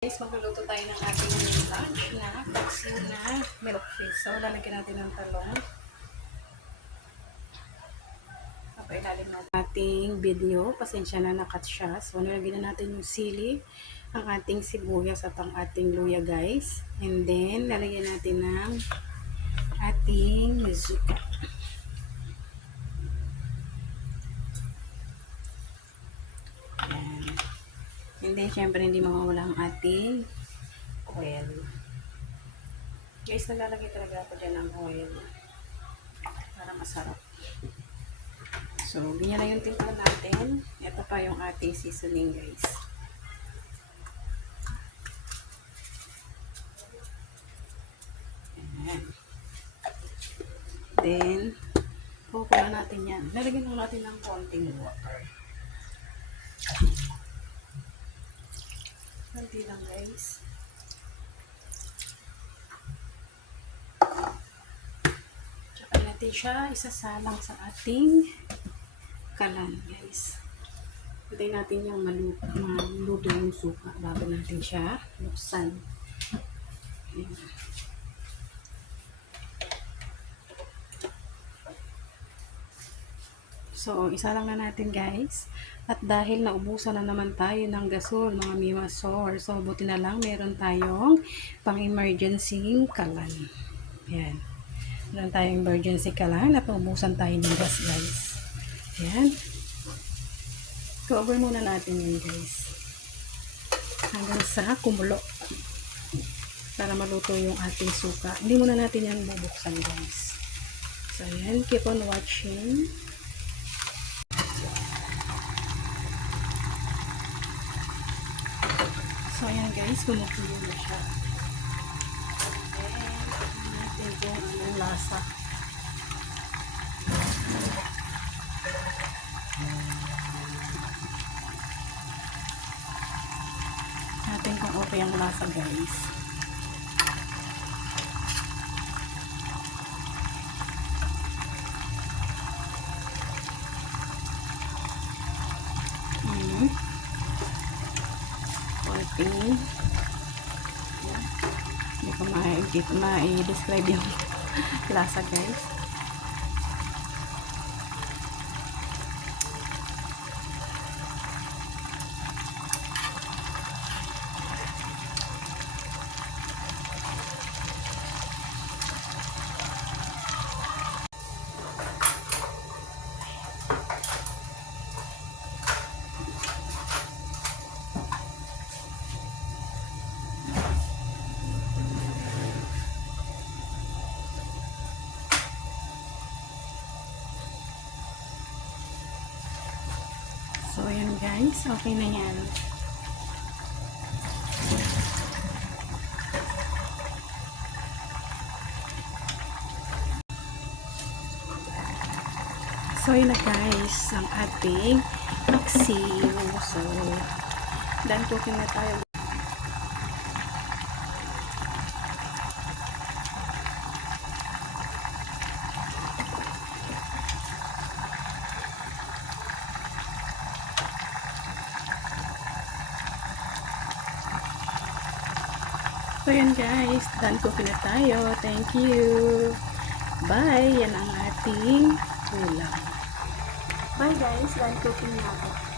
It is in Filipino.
Guys, magluluto tayo ng ating lunch na paksiw na milk fish. So, lalagyan natin ng talong. Papailalim natin ating video. Pasensya na nakat siya. So, nilagyan na natin yung sili, ang ating sibuyas at ang ating luya, guys. And then, lalagyan natin ng ating zuka. Ayan. And then, syempre, hindi mawawala ang ating oil. Guys, nalalagay talaga ako dyan ng oil para masarap. So, ganyan na yung timpla natin. Ito pa yung ating seasoning, guys. Ayan. Then, pupunan natin yan. Lalagyan lang natin ng konting water. Konti lang, guys. Tsaka natin siya isasalang sa ating kalan, guys. Hintayin natin yung maluto yung suka bago natin siya buksan. Ayan. So, isa lang na natin, guys. At dahil naubusan na naman tayo ng gasol, mga mimasor, so buti na lang meron tayong pang-emergency kalan. Ayan. Meron tayong emergency kalan at naubusan tayo ng gas, guys. Ayan. Cover muna natin yun, guys. Hanggang sa kumulo. Para maluto yung ating suka. Hindi muna natin yan bubuksan, guys. So, ayan. Keep on watching. So, ayan, guys. Kumukulo na siya. Ayan. Natin kung anong lasa. Natin kung okay ang lasa, guys. Okay. Hindi ko ma-describe yung lasa, guys. So, ayan, guys. Okay na yan. So, yun na, guys. Ang ating paksiw. So, done cooking na tayo. So, yan, guys. Done cooking na tayo. Thank you. Bye. Yan ang ating ulam. Bye, guys. Done cooking na ako.